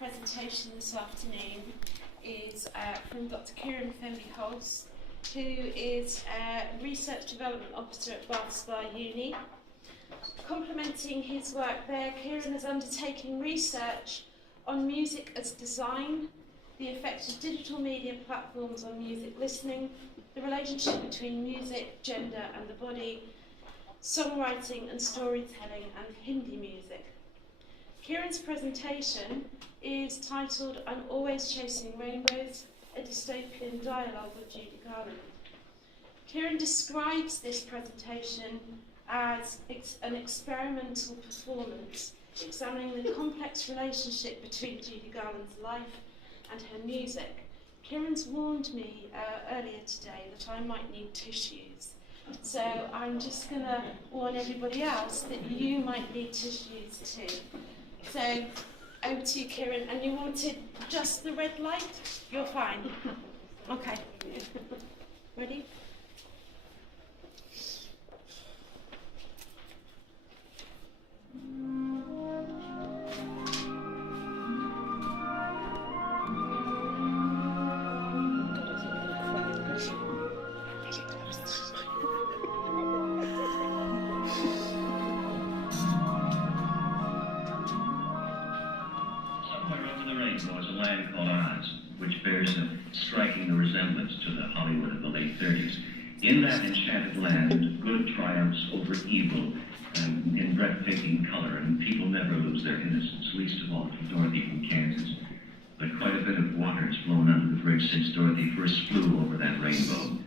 presentation this afternoon is from Dr. Fenby-Hulse, who is a Research Development Officer at Bath Spa Uni. Complementing his work there, Kieran is undertaking research on music as design, the effect of digital media platforms on music listening, the relationship between music, gender and the body, songwriting and storytelling, and Hindi music. Kieran's presentation is titled I'm Always Chasing Rainbows, a Dystopian Dialogue with Judy Garland. Kieran describes this presentation as an experimental performance examining the complex relationship between Judy Garland's life and her music. Kieran's warned me earlier today that I might need tissues. So I'm just going to warn everybody else that you might need tissues too. So over to you, Kieran. And you wanted just the red light? You're fine. Okay. Ready? In that enchanted land, good triumphs over evil in breathtaking color, and people never lose their innocence, least of all from Dorothy from Kansas. But quite a bit of water has flown under the bridge since Dorothy first flew over that rainbow.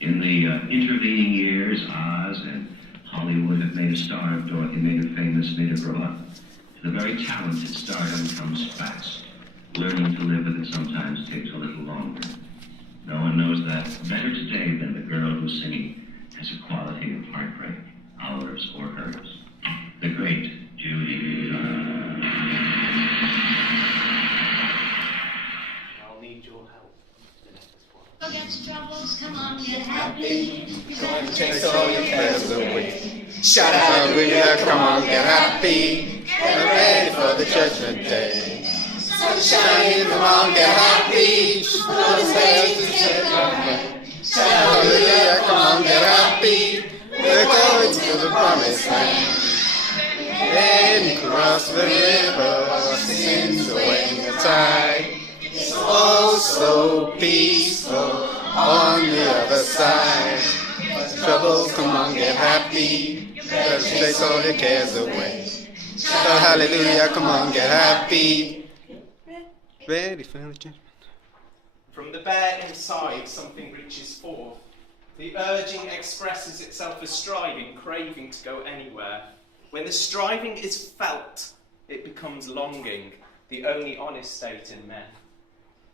In the intervening years, Oz and Hollywood have made a star of Dorothy, made her famous, made her grow up. The very talented stardom comes fast. Learning to live with it sometimes takes a little longer. No one knows that better today than the girl who's singing has a quality of heartbreak, ours or hers. The great Judy Garland. I'll need your help. Forget your troubles, come on, get happy. Come on, chase all your cares away. Shout hallelujah, come on, get happy. Get ready for the judgment day. Sunshine, come on, get happy. On the stage to take our hand. Shout hallelujah, come on, get happy. We're going to the promised land. Then cross the river, sins away the tide. It's all so peaceful on the other side. Trouble, come on, get happy. Let us chase all your cares away. Shout hallelujah, come on, get happy. Ready for the judgment. From the bare inside, something reaches forth. The urging expresses itself as striving, craving to go anywhere. When the striving is felt, it becomes longing, the only honest state in men.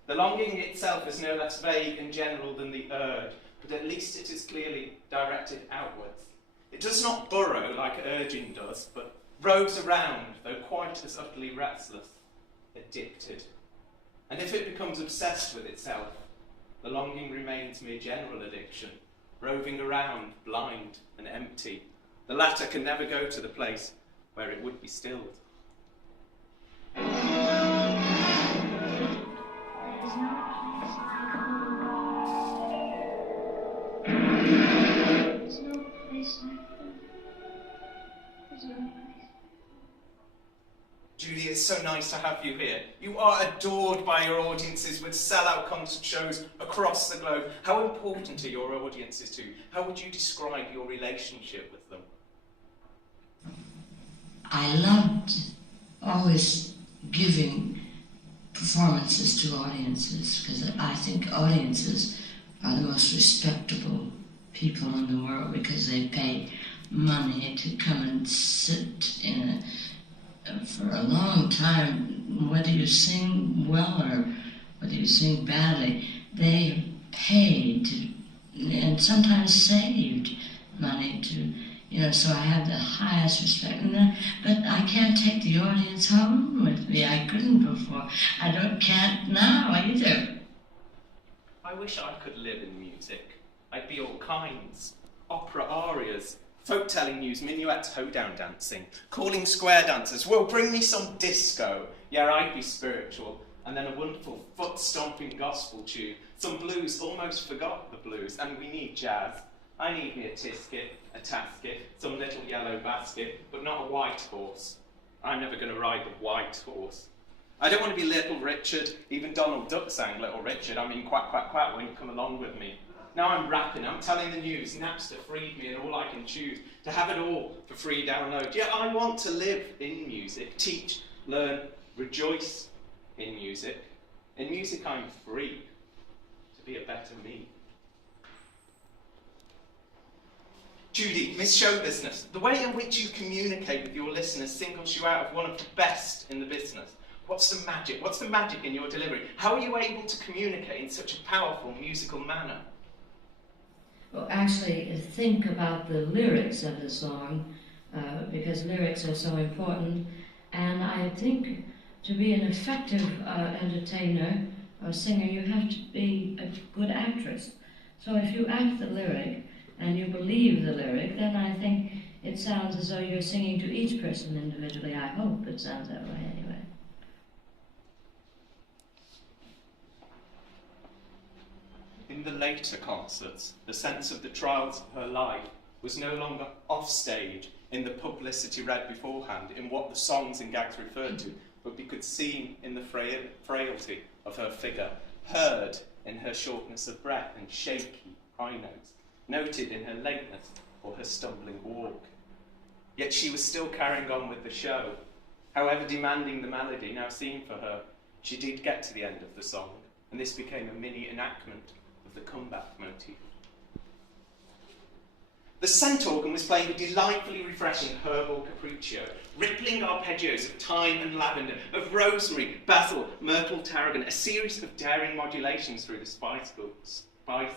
The longing itself is no less vague and general than the urge, but at least it is clearly directed outwards. It does not burrow like urging does, but roves around, though quite as utterly restless, addicted. And if it becomes obsessed with itself, the longing remains mere general addiction, roving around, blind and empty. The latter can never go to the place where it would be stilled. Judy, it's so nice to have you here. You are adored by your audiences with sell-out concert shows across the globe. How important are your audiences to you? How would you describe your relationship with them? I loved always giving performances to audiences because I think audiences are the most respectable people in the world because they pay money to come and sit in for a long time, whether you sing well or whether you sing badly, they paid to, and sometimes saved money to, so I have the highest respect. But I can't take the audience home with me. I couldn't before. Can't now either. I wish I could live in music. I'd be all kinds. Opera arias, Folk-telling news, minuets, hoedown dancing, calling square dancers, well, bring me some disco. Yeah, I'd be spiritual. And then a wonderful foot-stomping gospel tune. Some blues, almost forgot the blues. And we need jazz. I need me a tisket, a tasket, some little yellow basket, but not a white horse. I'm never going to ride the white horse. I don't want to be Little Richard. Even Donald Duck sang Little Richard. I mean, quack, quack, quack, when you come along with me. Now I'm rapping, I'm telling the news, Napster freed me and all I can choose, to have it all for free download. Yeah, I want to live in music, teach, learn, rejoice in music. In music I'm free to be a better me. Judy, Miss Show Business, the way in which you communicate with your listeners singles you out as one of the best in the business. What's the magic? What's the magic in your delivery? How are you able to communicate in such a powerful musical manner? Well, actually, think about the lyrics of the song, because lyrics are so important. And I think to be an effective entertainer or singer, you have to be a good actress. So if you act the lyric and you believe the lyric, then I think it sounds as though you're singing to each person individually. I hope it sounds that way anyway. In the later concerts, the sense of the trials of her life was no longer offstage in the publicity read beforehand, in what the songs and gags referred to, but we could see in the frailty of her figure, heard in her shortness of breath and shaky high notes, noted in her lateness or her stumbling walk. Yet she was still carrying on with the show. However demanding the melody now seemed for her, she did get to the end of the song, and this became a mini enactment of the comeback motif. The scent organ was playing a delightfully refreshing herbal capriccio, rippling arpeggios of thyme and lavender, of rosemary, basil, myrtle, tarragon, a series of daring modulations through the spice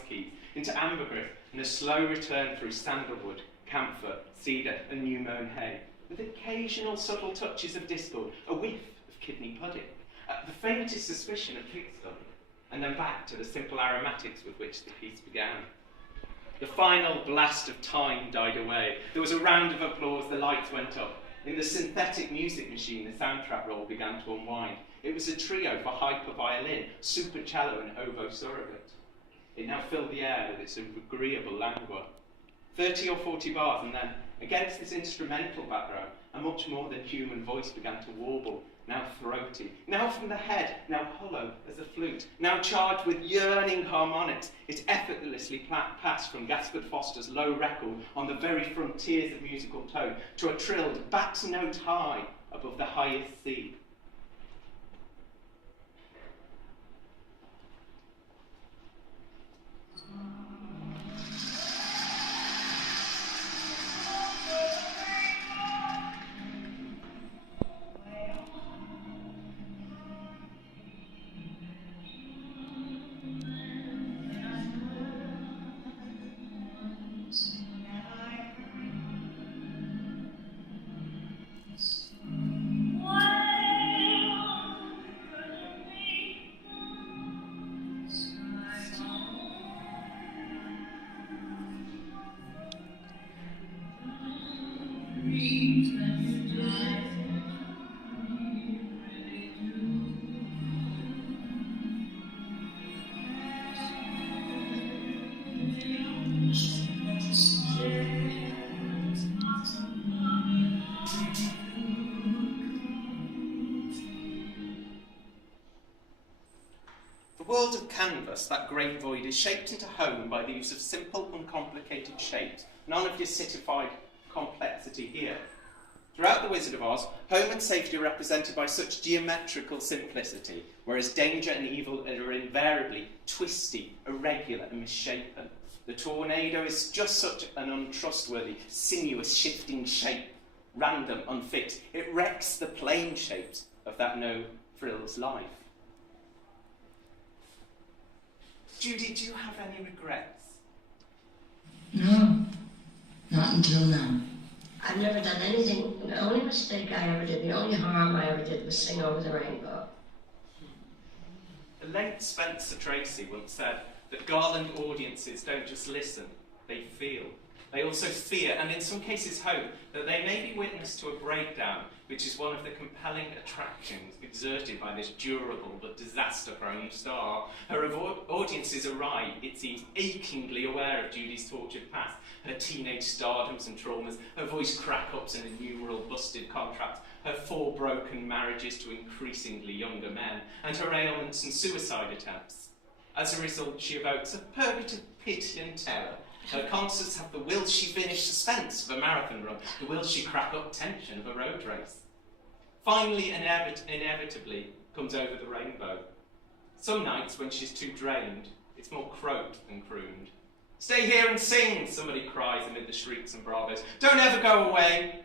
keys into ambergris, and a slow return through sandalwood, camphor, cedar, and new mown hay, with occasional subtle touches of discord, a whiff of kidney pudding, the faintest suspicion of pigstone, and then back to the simple aromatics with which the piece began. The final blast of time died away. There was a round of applause, the lights went up. In the synthetic music machine, the soundtrack roll began to unwind. It was a trio for hyper violin, super cello, and oboe surrogate. It now filled the air with its agreeable languor. 30 or 40 bars, and then, against this instrumental background, a much more than human voice began to warble, now throaty, now from the head, now hollow as a flute, now charged with yearning harmonics. It effortlessly passed from Gaspard Foster's low record on the very frontiers of musical tone to a trilled bass note high above the highest C. Canvas, that great void, is shaped into home by the use of simple, uncomplicated shapes. None of your citified complexity here. Throughout The Wizard of Oz, home and safety are represented by such geometrical simplicity, whereas danger and evil are invariably twisty, irregular, and misshapen. The tornado is just such an untrustworthy, sinuous, shifting shape, random, unfixed. It wrecks the plain shapes of that no-frills life. Judy, do you have any regrets? No, not until now. I've never done anything. The only mistake I ever did, the only harm I ever did was sing Over the Rainbow. The late Spencer Tracy once said that Garland audiences don't just listen, they feel. They also fear, and in some cases hope, that they may be witness to a breakdown, which is one of the compelling attractions exerted by this durable but disaster-prone star. Her audiences arrive, it seems, achingly aware of Judy's tortured past, her teenage stardoms and traumas, her voice crack-ups and innumerable busted contracts, her 4 broken marriages to increasingly younger men, and her ailments and suicide attempts. As a result, she evokes a purgative pity and terror. Her concerts have the will she finish suspense of a marathon run, the will she crack up tension of a road race. Finally, inevitably, comes over the rainbow. Some nights, when she's too drained, it's more croaked than crooned. "Stay here and sing," somebody cries amid the shrieks and bravos. "Don't ever go away."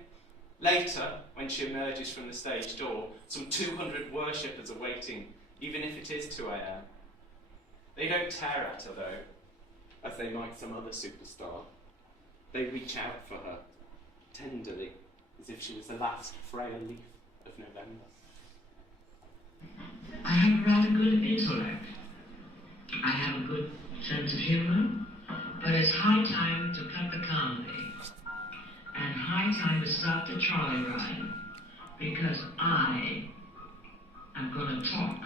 Later, when she emerges from the stage door, some 200 worshippers are waiting, even if it is 2 a.m. They don't tear at her, though, as they might some other superstar. They reach out for her, tenderly, as if she was the last frail leaf of November. I have a rather good intellect. I have a good sense of humor, but it's high time to cut the comedy and high time to stop the trolley ride, because I am going to talk.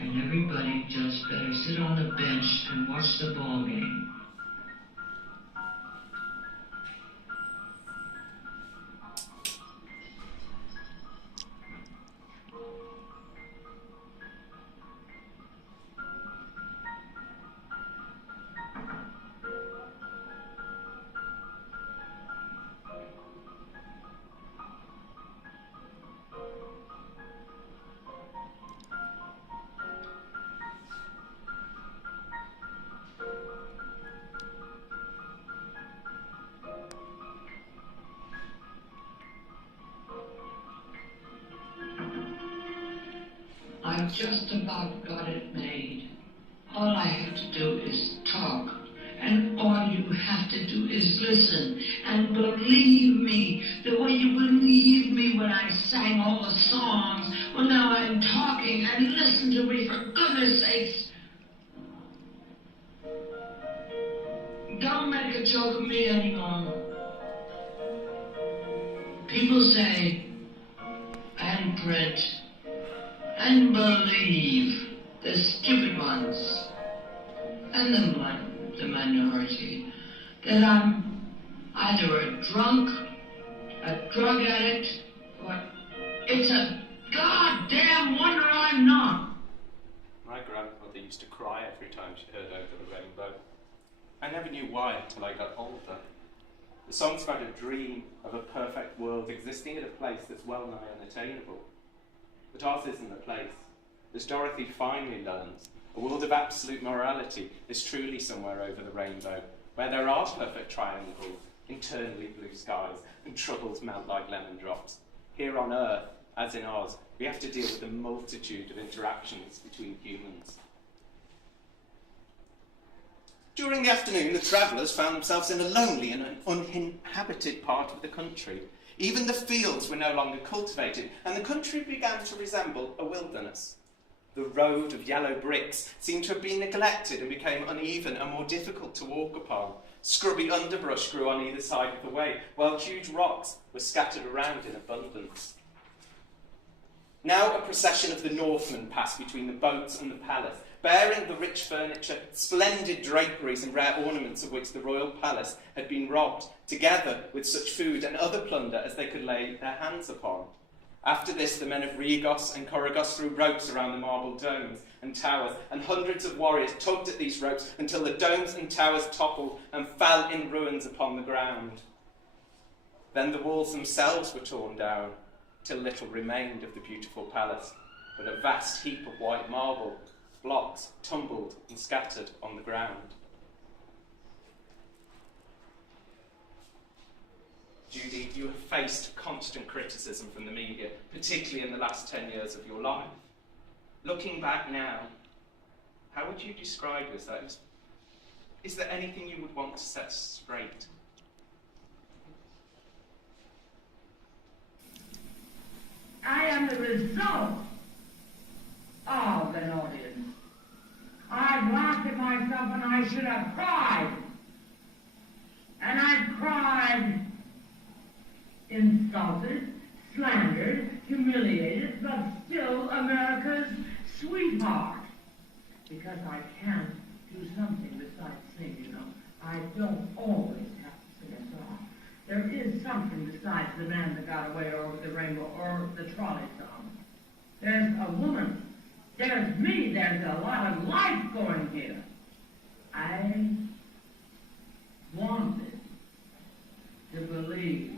And everybody just better sit on the bench and watch the ball game. I've just about got it made. All I have to do is talk, and all you have to do is listen and believe me the way you believed me when I sang all the songs. Well, now I'm talking, and listen to me for goodness sakes. Don't make a joke of me anymore. People say, and print, and believe, the stupid ones, and the minority, that I'm either a drunk, a drug addict, or it's a goddamn wonder I'm not. My grandmother used to cry every time she heard Over the Rainbow. I never knew why until I got older. The song's about a dream of a perfect world existing in a place that's well nigh unattainable. But ours isn't the place. As Dorothy finally learns, a world of absolute morality is truly somewhere over the rainbow, where there are perfect triangles, internally blue skies, and troubles melt like lemon drops. Here on Earth, as in Oz, we have to deal with a multitude of interactions between humans. During the afternoon, the travellers found themselves in a lonely and uninhabited part of the country. Even the fields were no longer cultivated, and the country began to resemble a wilderness. The road of yellow bricks seemed to have been neglected and became uneven and more difficult to walk upon. Scrubby underbrush grew on either side of the way, while huge rocks were scattered around in abundance. Now a procession of the Northmen passed between the boats and the palace, bearing the rich furniture, splendid draperies and rare ornaments of which the royal palace had been robbed, together with such food and other plunder as they could lay their hands upon. After this, the men of Regos and Korogos threw ropes around the marble domes and towers, and hundreds of warriors tugged at these ropes until the domes and towers toppled and fell in ruins upon the ground. Then the walls themselves were torn down, till little remained of the beautiful palace, but a vast heap of white marble, blocks tumbled and scattered on the ground. Judy, you have faced constant criticism from the media, particularly in the last 10 years of your life. Looking back now, how would you describe yourself? Is there anything you would want to set straight? I am the result of an audience. I laughed at myself and I should have cried. slandered, humiliated, but still America's sweetheart. Because I can do something besides sing, you know. I don't always have to sing a song. There is something besides The Man That Got Away or Over the Rainbow or the trolley song. There's a woman. There's me. There's a lot of life going here. I wanted to believe.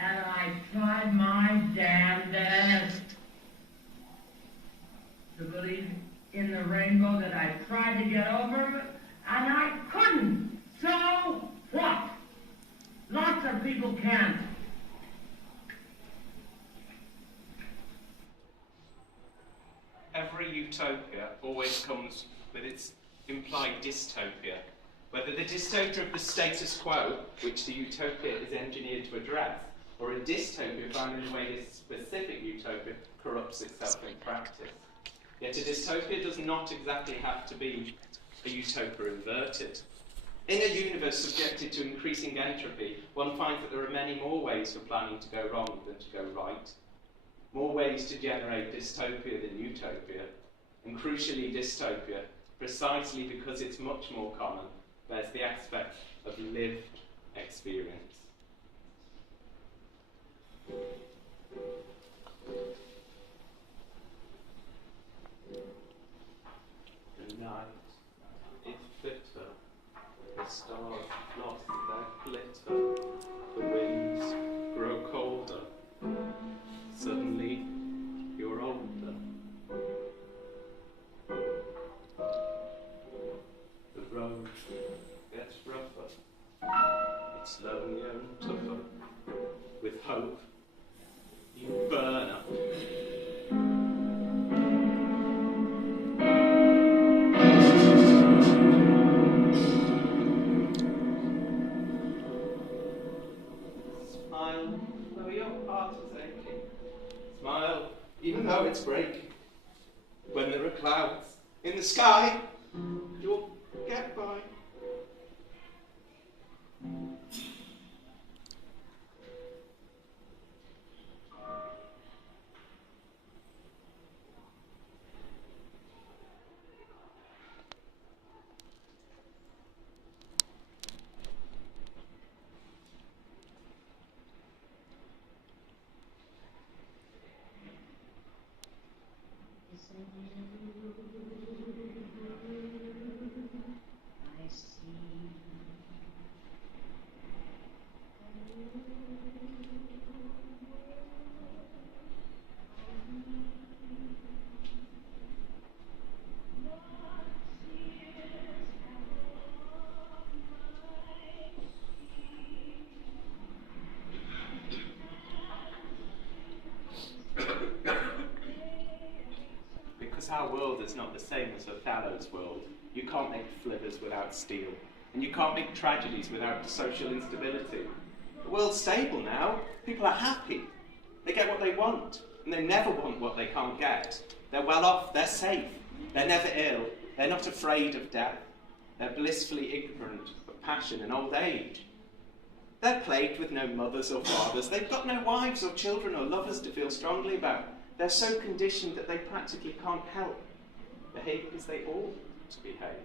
And I tried my damnedest to believe in the rainbow that I tried to get over, and I couldn't. So what? Lots of people can't. Every utopia always comes with its implied dystopia. Whether the dystopia of the status quo, which the utopia is engineered to address, or a dystopia found in the way this specific utopia corrupts itself in practice. Yet a dystopia does not exactly have to be a utopia inverted. In a universe subjected to increasing entropy, one finds that there are many more ways for planning to go wrong than to go right. More ways to generate dystopia than utopia, and crucially dystopia, precisely because it's much more common, bears the aspect of lived experience. The night is bitter, the stars lost their glitter, the winds grow colder, suddenly you're older. The road gets rougher, it's lonelier and tougher, with hope you burn up. Smile, though your heart is aching. Smile, even though it's breaking. When there are clouds in the sky, you'll get by. Because our world is not the same as Othello's world. You can't make flivvers without steel, and you can't make tragedies without social instability. The world's stable now. People are happy. They get what they want, and they never want what they can't get. They're well off, they're safe, they're never ill, they're not afraid of death. They're blissfully ignorant of passion and old age. They're plagued with no mothers or fathers. They've got no wives or children or lovers to feel strongly about. They're so conditioned that they practically can't help behave as they ought to behave.